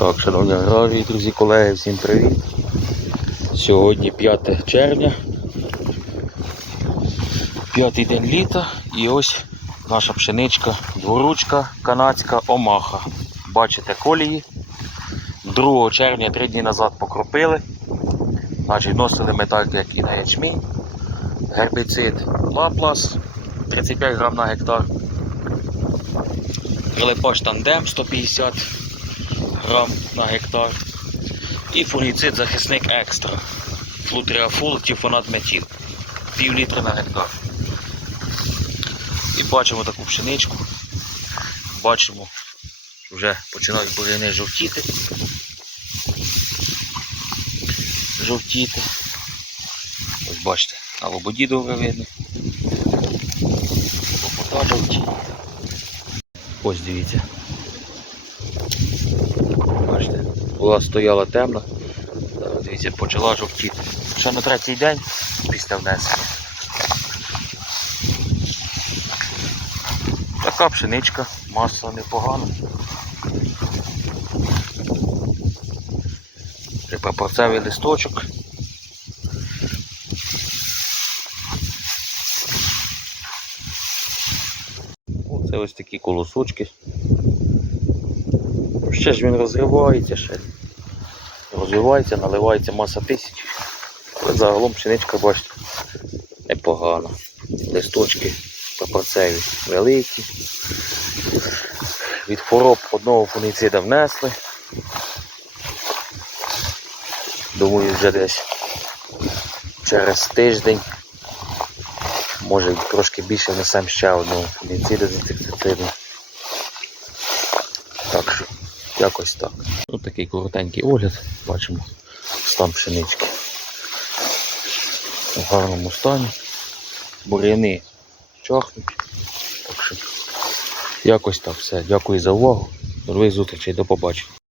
Так, шановні аграрії, друзі, колеги, всім привіт. Сьогодні 5 червня. П'ятий день літа і ось наша пшеничка, дворучка канадська омаха. Бачите колії. 2 червня, 3 дні назад покропили. Значить, носили ми так, як і на ячмінь. Гербіцид Лаплас 35 грам на гектар. Прилипач тандем 150 грам на гектар. І фунгіцид захисник екстра. Флутріафул тіфонат метіл. Пів літра на гектар. І бачимо таку пшеничку. Бачимо, вже починають буряни жовтіти. Жовтіти. Ось бачите, на лободі добре видно. Лобода жовтіє. Ось дивіться. Бачите, була стояла темна, дивіться, почала жовтіти. Ще на третій день після внесення. Така пшеничка, маса непогана. Припапорцевий листочок. Оце ось такі колосочки. Ще ж він розривається, ще розвивається, наливається маса тисяч. Але загалом пшеничка, бачите, непогана. Листочки пропорцеві великі. Від хвороб одного фунгіцида внесли. Думаю, вже десь через тиждень, може трошки більше внесемо ще одного фунгіцида з інсектицидом. Так що якось так. Ось такий коротенький огляд. Бачимо стан пшенички. У гарному стані. Буряни чахнуть. Так що якось так все. Дякую за увагу. До нових зустрічей, до побачення.